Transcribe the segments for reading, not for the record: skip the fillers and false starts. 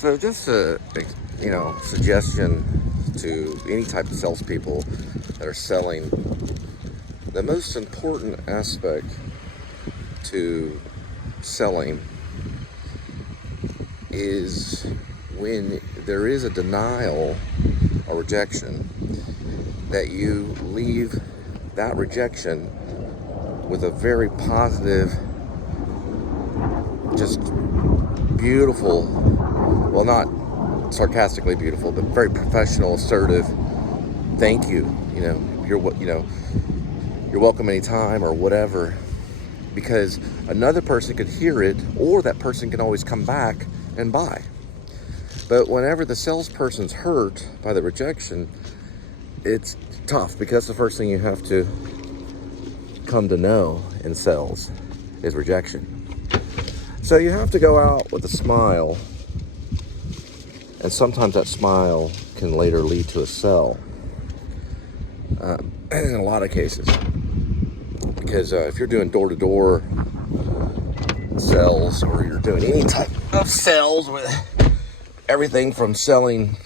So just a suggestion to any type of salespeople that are selling. The most important aspect to selling is when there is a denial or rejection, that you leave that rejection with a very positive, just beautiful, well, not sarcastically beautiful, but very professional, assertive thank you. You're welcome anytime or whatever, because another person could hear it, or that person can always come back and buy. But whenever the salesperson's hurt by the rejection, it's tough, because that's the first thing you have to come to know in sales is rejection. So you have to go out with a smile, and sometimes that smile can later lead to a sell. In a lot of cases, because if you're doing door-to-door sales, or you're doing any type of sales with everything from selling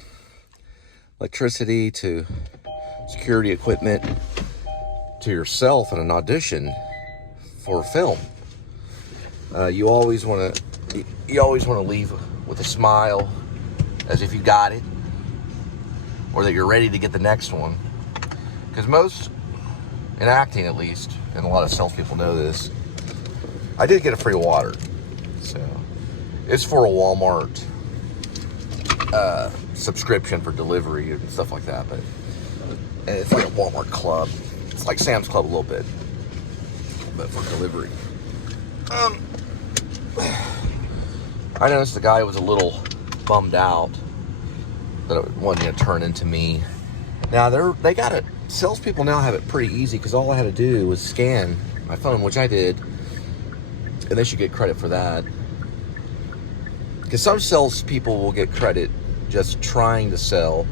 electricity to security equipment to yourself in an audition for film, you always want to leave with a smile, as if you got it, or that you're ready to get the next one. Because most, in acting at least, and a lot of salespeople know this, I did get a free water. So it's for a Walmart subscription for delivery and stuff like that. But and it's like a Walmart club. It's like Sam's Club a little bit, but for delivery. I noticed the guy was a little bummed out that it wasn't going to turn into me. Now they got it. Salespeople now have it pretty easy, because all I had to do was scan my phone, which I did, and they should get credit for that. Because some salespeople will get credit just trying to sell,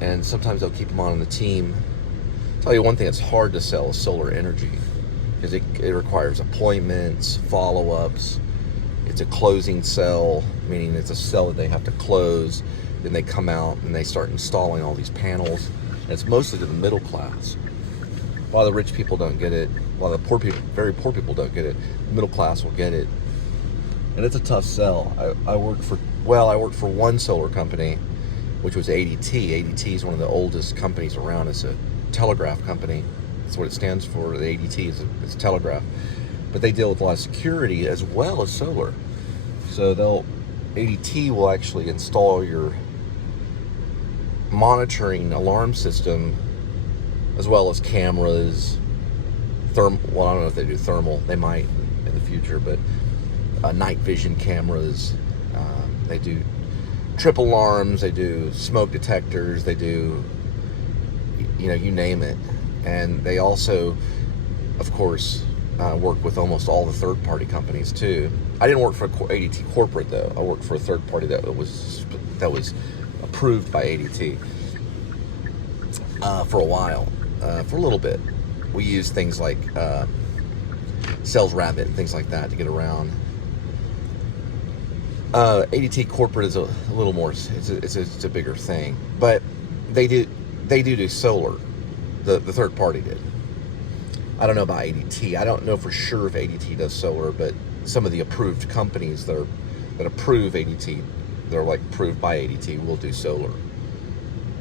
and sometimes they'll keep them on the team. I'll tell you one thing that's hard to sell is solar energy, because it requires appointments, follow-ups. It's a closing sell, meaning it's a sell that they have to close. Then they come out and they start installing all these panels. And it's mostly to the middle class. A lot of the rich people don't get it. A lot of the poor people, very poor people, don't get it. The middle class will get it. And it's a tough sell. I worked for one solar company, which was ADT. ADT is one of the oldest companies around. It's a telegraph company. That's what it stands for. The ADT is telegraph. But they deal with a lot of security as well as solar. So ADT will actually install your monitoring alarm system, as well as cameras, well, I don't know if they do thermal. They might in the future, but night vision cameras. They do trip alarms. They do smoke detectors. They do, you name it. And they also, of course, work with almost all the third-party companies too. I didn't work for ADT corporate though. I worked for a third party that was approved by ADT for a while, for a little bit. We used things like Sales Rabbit and things like that to get around. ADT corporate is a little more. It's a bigger thing, but they do solar. The third party did. I don't know about ADT. I don't know for sure if ADT does solar, but some of the approved companies that approve ADT, they're like approved by ADT, will do solar.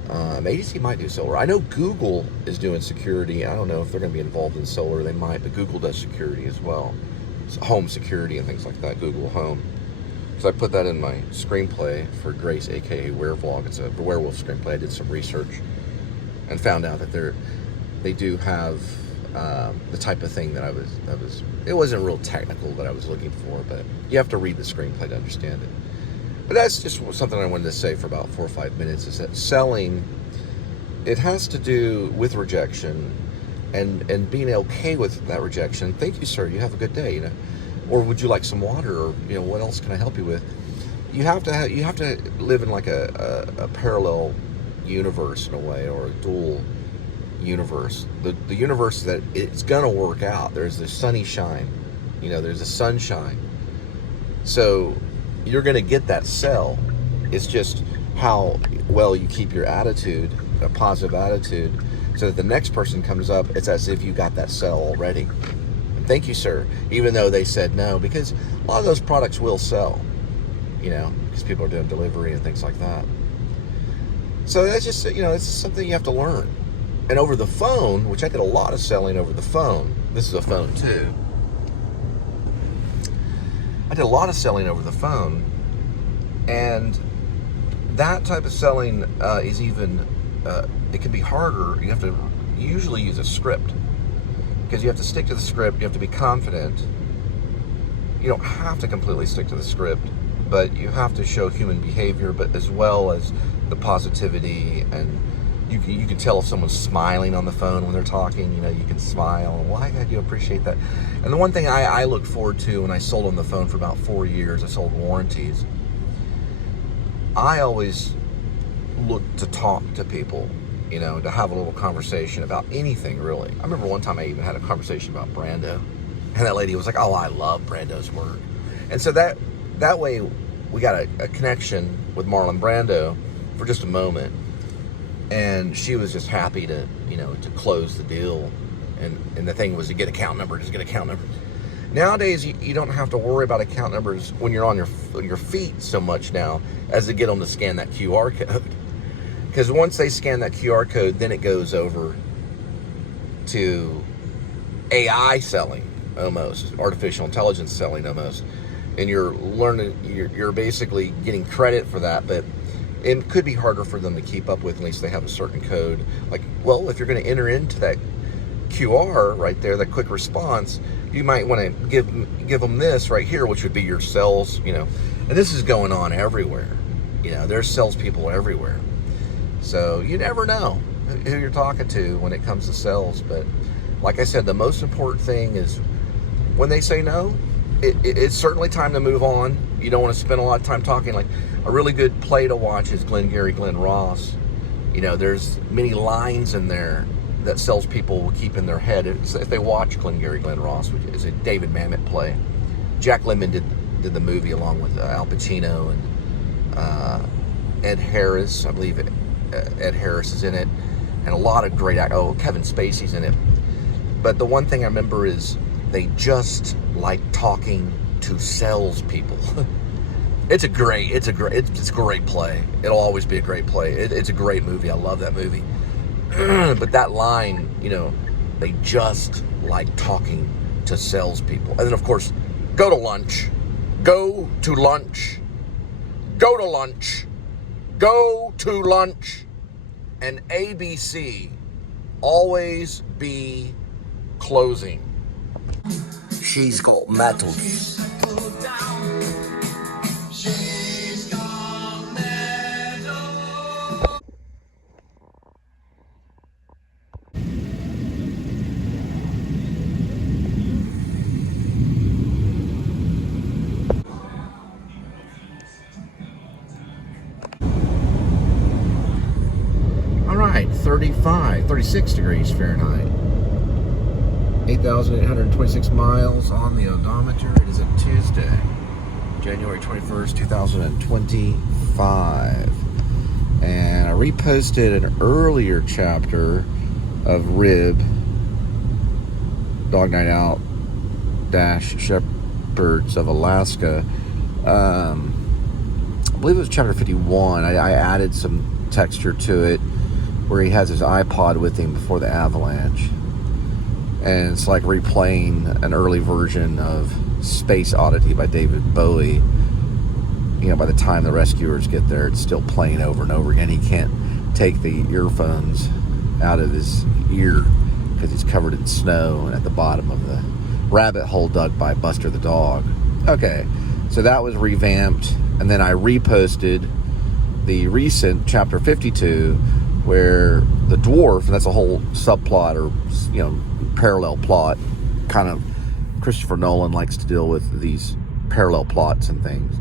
ADT might do solar. I know Google is doing security. I don't know if they're going to be involved in solar. They might, but Google does security as well. So home security and things like that, Google Home. So I put that in my screenplay for Grace, aka Werevlog. It's a werewolf screenplay. I did some research and found out that they do have the type of thing that I was. It wasn't real technical that I was looking for, but you have to read the screenplay to understand it. But that's just something I wanted to say for about 4 or 5 minutes, is that selling, it has to do with rejection and being okay with that rejection. Thank you, sir. You have a good day. Or would you like some water? Or what else can I help you with? You have to live in like a parallel universe in a way, or a dual universe. The universe that it's gonna work out. There's the sunny shine. There's the sunshine. So you're going to get that sell. It's just how well you keep your attitude, a positive attitude, so that the next person comes up, it's as if you got that sell already. Thank you, sir. Even though they said no, because a lot of those products will sell, because people are doing delivery and things like that. So that's just, it's something you have to learn. And over the phone, which I did a lot of selling over the phone. This is a phone too. I did a lot of selling over the phone, and that type of selling is even, it can be harder. You have to usually use a script, because you have to stick to the script. You have to be confident. You don't have to completely stick to the script, but you have to show human behavior, but as well as the positivity. And you can tell if someone's smiling on the phone when they're talking. You can smile. Well, I do appreciate that. And the one thing I look forward to when I sold on the phone for about 4 years, I sold warranties. I always look to talk to people, to have a little conversation about anything, really. I remember one time I even had a conversation about Brando, and that lady was like, oh, I love Brando's work. And so that way we got a connection with Marlon Brando for just a moment, and she was just happy to close the deal. And the thing was to get account number, just get account number. Nowadays, you don't have to worry about account numbers when you're on your feet so much now as to get them to scan that QR code. Because once they scan that QR code, then it goes over to AI selling, almost artificial intelligence selling, almost, and you're basically getting credit for that. But it could be harder for them to keep up with, at least they have a certain code. Like, well, if you're going to enter into that QR right there, that quick response, you might want to give them this right here, which would be your sales. And this is going on everywhere. There's salespeople everywhere. So you never know who you're talking to when it comes to sales. But like I said, the most important thing is when they say no, it's certainly time to move on. You don't want to spend a lot of time talking. Like, a really good play to watch is Glenn Ross. There's many lines in there that salespeople will keep in their head if they watch Glenn Ross, which is a David Mamet play. Jack Lemmon did the movie along with Al Pacino and Ed Harris. I believe Ed Harris is in it, and a lot of great Kevin Spacey's in it. But the one thing I remember is they just like talking to salespeople. It's a great play. It'll always be a great play. It's a great movie. I love that movie. But that line, they just like talking to salespeople. And then, of course, go to lunch. Go to lunch. Go to lunch. Go to lunch. And ABC, always be closing. She's got metals. All right, 36 degrees Fahrenheit. 8,826 miles on the odometer. It is a Tuesday, January 21st, 2025. And I reposted an earlier chapter of Rib, Dog Night Out - Shepherds of Alaska. I believe it was chapter 51. I added some texture to it where he has his iPod with him before the avalanche. And it's like replaying an early version of Space Oddity by David Bowie. By the time the rescuers get there, it's still playing over and over again. He can't take the earphones out of his ear because he's covered in snow and at the bottom of the rabbit hole dug by Buster the dog. Okay, so that was revamped. And then I reposted the recent chapter 52 where the dwarf, and that's a whole subplot or, parallel plot. Kind of Christopher Nolan likes to deal with these parallel plots and things.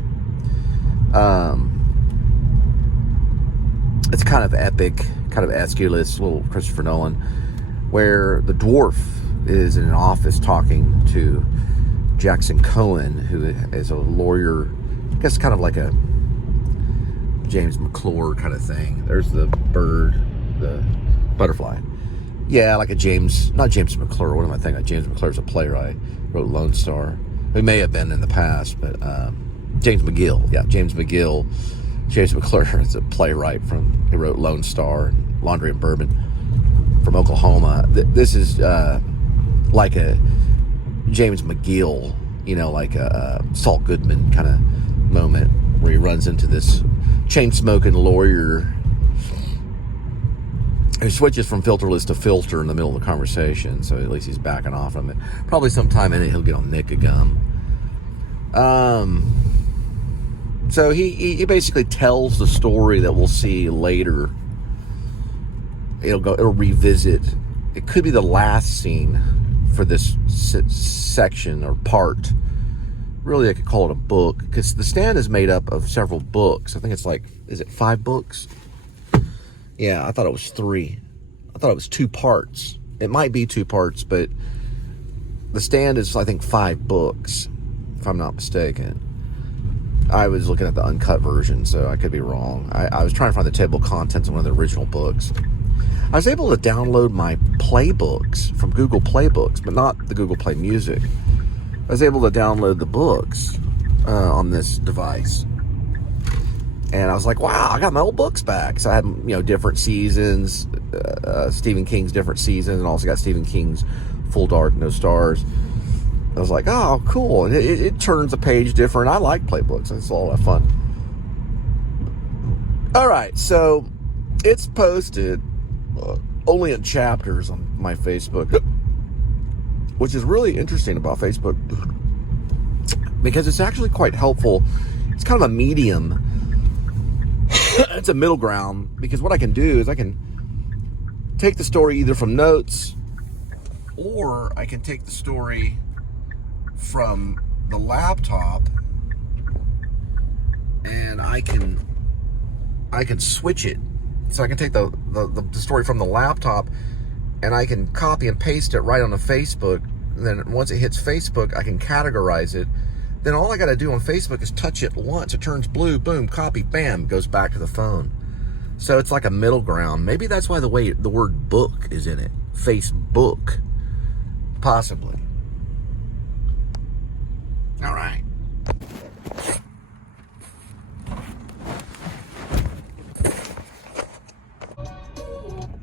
It's kind of epic, kind of Aeschylus, little Christopher Nolan, where the dwarf is in an office talking to Jackson Cohen, who is a lawyer I guess kind of like a James McClure kind of thing. There's the bird, the butterfly. Yeah, like a not James McClure. What am I thinking? James McClure's a playwright. Wrote Lone Star. He may have been in the past, but James McGill. Yeah, James McGill. James McClure is a playwright he wrote Lone Star and Laundry and Bourbon from Oklahoma. This is like a James McGill, like a Saul Goodman kind of moment where he runs into this chain-smoking lawyer who switches from filterless to filter in the middle of the conversation, so at least he's backing off from it. Probably sometime in it he'll get on Nick a gum. So he basically tells the story that we'll see later. It'll revisit. It could be the last scene for this section or part. Really, I could call it a book, because The Stand is made up of several books. I think it's is it 5 books? Yeah, I thought it was 3. I thought it was 2 parts. It might be 2 parts, but The Stand is, I think, 5 books, if I'm not mistaken. I was looking at the uncut version, so I could be wrong. I was trying to find the table of contents of one of the original books. I was able to download my playbooks from Google Playbooks, but not the Google Play Music. I was able to download the books on this device. And I was like, wow, I got my old books back. So I had, different seasons, Stephen King's different seasons, and also got Stephen King's Full Dark, No Stars. I was like, oh, cool. And it turns a page different. I like playbooks. It's all that fun. All right, so it's posted only in chapters on my Facebook, which is really interesting about Facebook, because it's actually quite helpful. It's kind of a medium. It's a middle ground, because what I can do is I can take the story either from notes, or I can take the story from the laptop, and I can switch it. So I can take the story from the laptop, and I can copy and paste it right onto Facebook. And then once it hits Facebook, I can categorize it. Then all I got to do on Facebook is touch it once. It turns blue, boom, copy, bam, goes back to the phone. So it's like a middle ground. Maybe that's why the word book is in it. Facebook. Possibly. All right.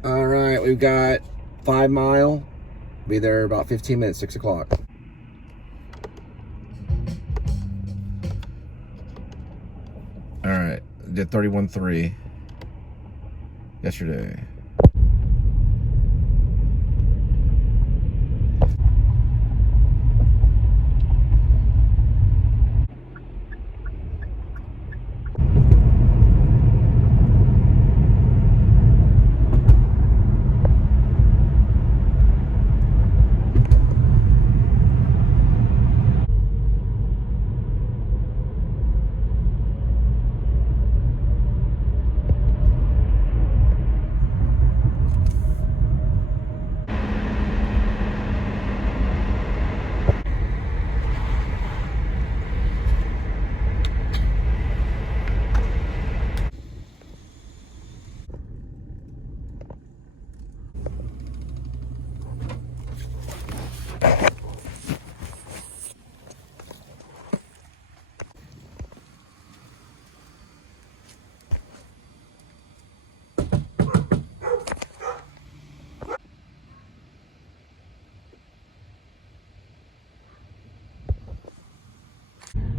All right, we've got 5 Mile. Be there about 15 minutes, 6 o'clock. All right, did 31.3 yesterday.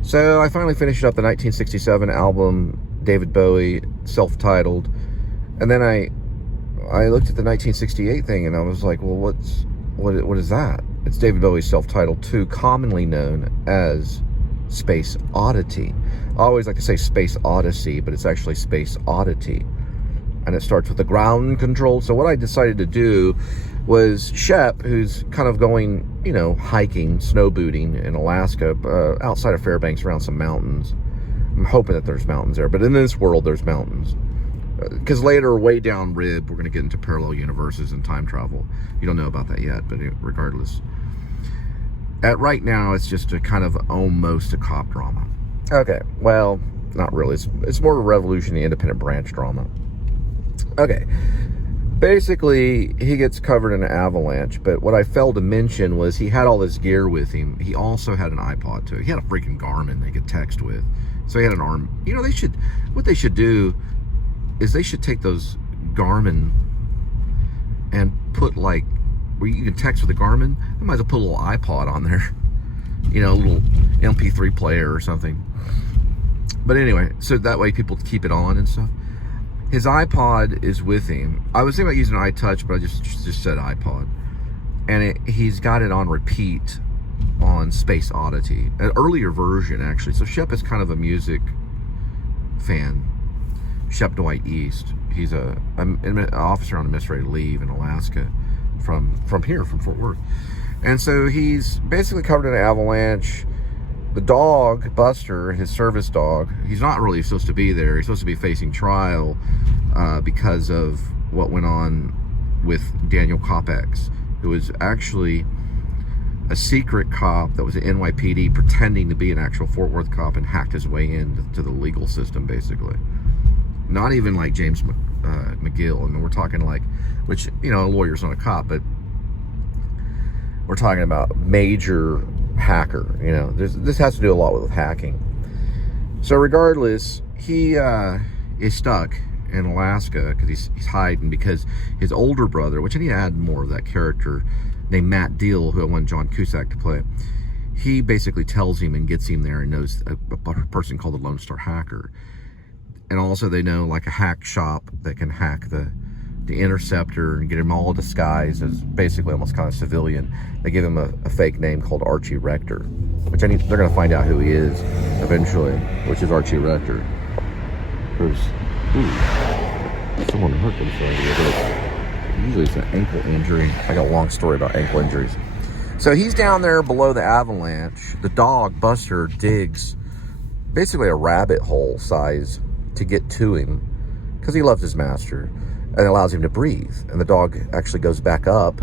So I finally finished up the 1967 album, David Bowie, self-titled, and then I looked at the 1968 thing, and I was like, well, what is that? It's David Bowie's self-titled 2, commonly known as Space Oddity. I always like to say Space Odyssey, but it's actually Space Oddity, and it starts with the ground control. So what I decided to do was Shep, who's kind of going, hiking, snow booting in Alaska, outside of Fairbanks around some mountains. I'm hoping that there's mountains there, but in this world, there's mountains. Because later, way down Rib, we're going to get into parallel universes and time travel. You don't know about that yet, but regardless. Right now, it's just a kind of almost a cop drama. Okay, well, not really. It's more of a revolution, the independent branch drama. Okay, basically, he gets covered in an avalanche, but what I failed to mention was he had all this gear with him. He also had an iPod, too. He had a freaking Garmin they could text with. So he had an arm. You know, what they should do is they should take those Garmin and put, like, where you can text with a Garmin, they might as well put a little iPod on there. You know, a little MP3 player or something. But anyway, so that way people keep it on and stuff. His iPod is with him. I was thinking about using an iTouch, but I just said iPod. And he's got it on repeat on Space Oddity, an earlier version, actually. So Shep is kind of a music fan. Shep Dwight East. He's an officer on a missionary leave in Alaska from Fort Worth. And so he's basically covered in an avalanche. The dog, Buster, his service dog, he's not really supposed to be there. He's supposed to be facing trial because of what went on with Daniel Kopex, who was actually a secret cop that was an NYPD pretending to be an actual Fort Worth cop and hacked his way into the legal system, basically. Not even like James McGill. And we're talking like, which, you know, a lawyer's not a cop, but we're talking about major hacker. You know, this has to do a lot with hacking. So regardless, he is stuck in Alaska because he's hiding because his older brother, which I need to add more of that character, named Matt Deal, who I want John Cusack to play, he basically tells him and gets him there and knows a person called the Lone Star Hacker. And also they know like a hack shop that can hack the interceptor and get him all disguised as basically almost kind of civilian. They give him a fake name called Archie Rector, which they're going to find out who he is eventually, which is Archie Rector. Someone hurt themselves. Usually it's an ankle injury. I got a long story about ankle injuries. So he's down there below the avalanche. The dog, Buster, digs basically a rabbit hole size to get to him because he loves his master and allows him to breathe. And the dog actually goes back up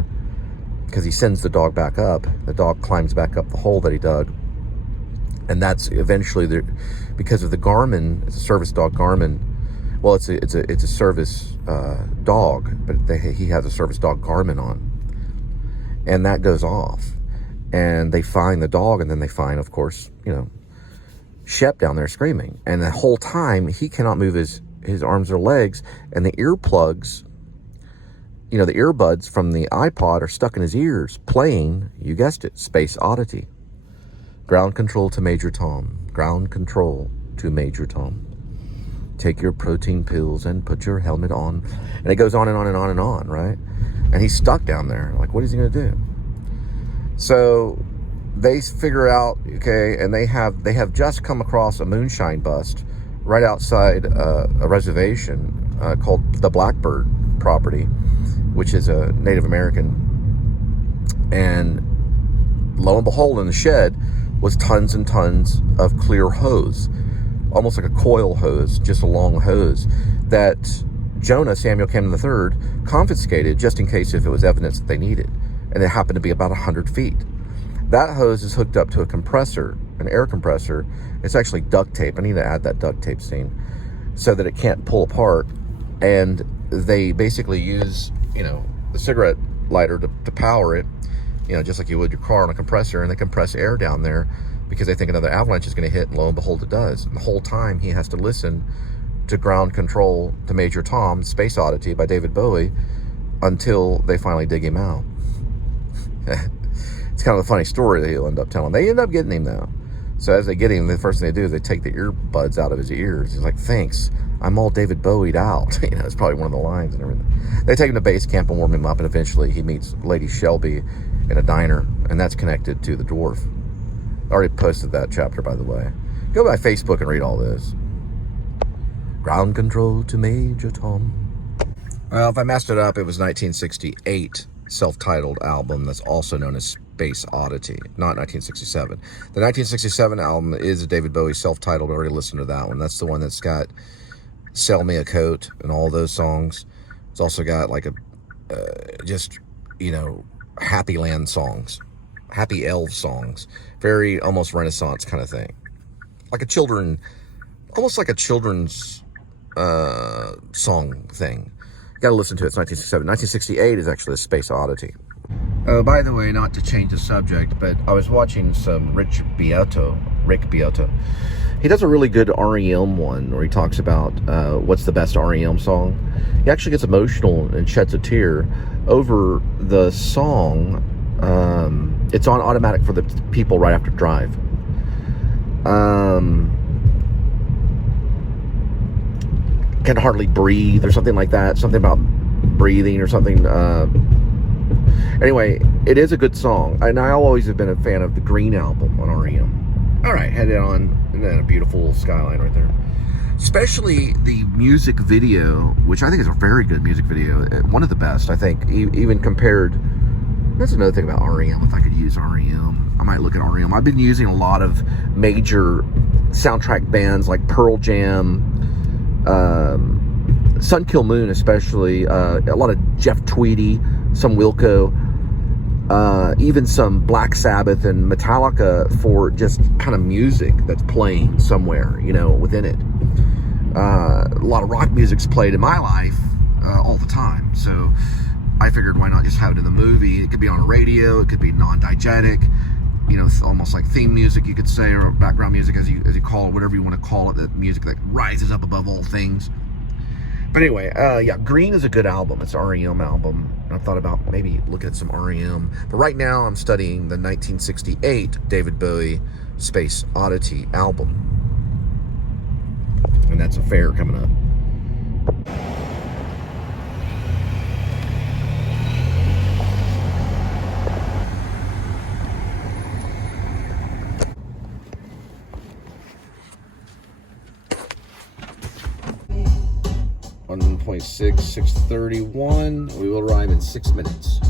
because he sends the dog back up. The dog climbs back up the hole that he dug. And that's eventually because of the Garmin, it's a service dog Garmin. Well, it's a service dog, but he has a service dog Garmin on. And that goes off. And they find the dog, and then they find, of course, you know, Shep down there screaming. And the whole time, he cannot move his arms or legs, and the earplugs, you know, the earbuds from the iPod are stuck in his ears, playing, you guessed it, Space Oddity. Ground control to Major Tom. Ground control to Major Tom. Take your protein pills and put your helmet on. And it goes on and on and on and on, right? And he's stuck down there. Like, what is he going to do? So they figure out, okay, and they have just come across a moonshine bust right outside a reservation called the Blackbird property, which is a Native American. And lo and behold, in the shed was tons and tons of clear hose, almost like a coil hose, just a long hose that Jonah, Samuel Camden III, confiscated just in case if it was evidence that they needed. And it happened to be about 100 feet. That hose is hooked up to a compressor, an air compressor. It's actually duct tape. I need to add that duct tape scene so that it can't pull apart. And they basically use, you know, the cigarette lighter to power it, you know, just like you would your car on a compressor, and they compress air down there because they think another avalanche is going to hit, and lo and behold, it does. And the whole time he has to listen to Ground Control to Major Tom, Space Oddity by David Bowie, until they finally dig him out. It's kind of a funny story that he'll end up telling. They end up getting him, though. So as they get him, the first thing they do is they take the earbuds out of his ears. He's like, thanks, I'm all David Bowie'd out. You know, it's probably one of the lines and everything. They take him to base camp and warm him up, and eventually he meets Lady Shelby in a diner, and that's connected to the dwarf. I already posted that chapter, by the way. Go by Facebook and read all this. Ground Control to Major Tom. Well, if I messed it up, it was 1968 self-titled album that's also known as Space Oddity, not 1967. The 1967 album is a David Bowie self-titled. I already listened to that one. That's the one that's got Sell Me a Coat and all those songs. It's also got like just, you know, Happy Land songs, Happy Elves songs, very almost Renaissance kind of thing. like a almost like a children's song thing. You got to listen to it. It's 1967. 1968 is actually a Space Oddity. By the way, not to change the subject, but I was watching some Rick Beato. He does a really good REM one where he talks about what's the best REM song. He actually gets emotional and sheds a tear over the song. It's on automatic for the people right after Drive. Can hardly breathe or something like that. Something about breathing or something. Anyway, it is a good song, and I always have been a fan of the Green album on REM. All right, headed on, and then a beautiful skyline right there. Especially the music video, which I think is a very good music video. One of the best, I think, even compared. That's another thing about REM. If I could use REM, I might look at REM. I've been using a lot of major soundtrack bands like Pearl Jam, Sun Kill Moon, especially, a lot of Jeff Tweedy, some Wilco, even some Black Sabbath and Metallica for just kind of music that's playing somewhere, within it. A lot of rock music's played in my life all the time, so I figured why not just have it in the movie. It could be on a radio, it could be non-diegetic, almost like theme music, you could say, or background music, as you call it, whatever you want to call it, that music that rises up above all things. But anyway, yeah, Green is a good album. It's an REM album. I thought about maybe looking at some REM. But right now I'm studying the 1968 David Bowie Space Oddity album. And that's a fair coming up. 6:31. We will arrive in 6 minutes.